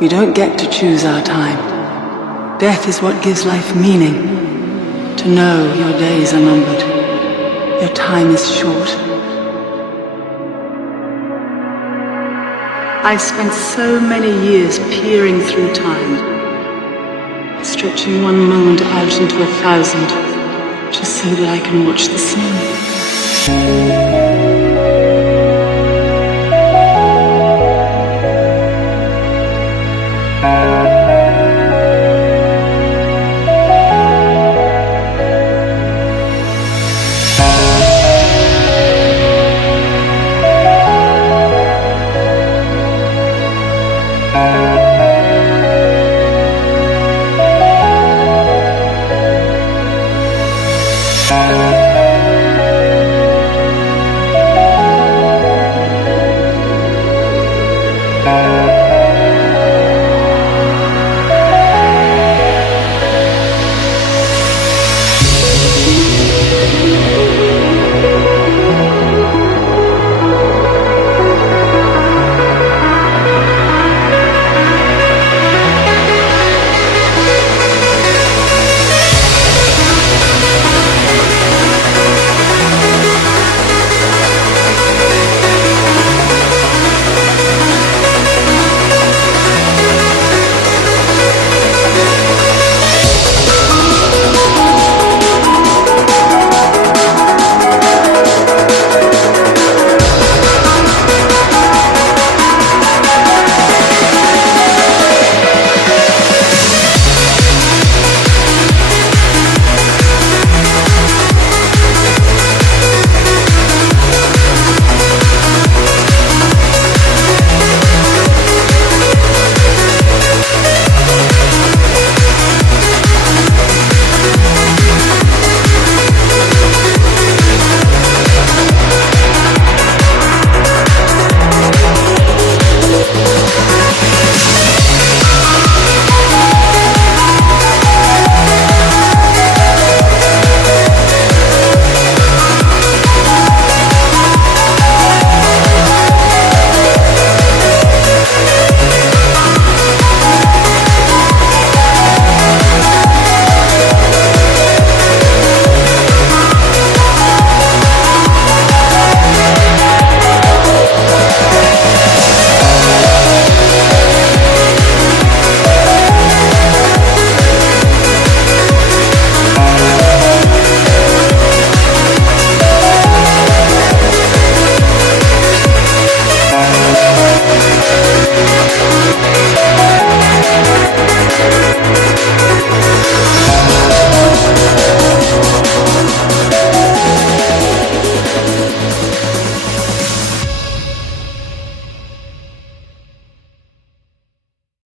We don't get to choose our time. Death is what gives life meaning. To know your days are numbered, your time is short. I spent so many years peering through time, stretching one moment out into 1,000, just so that I can watch the snow.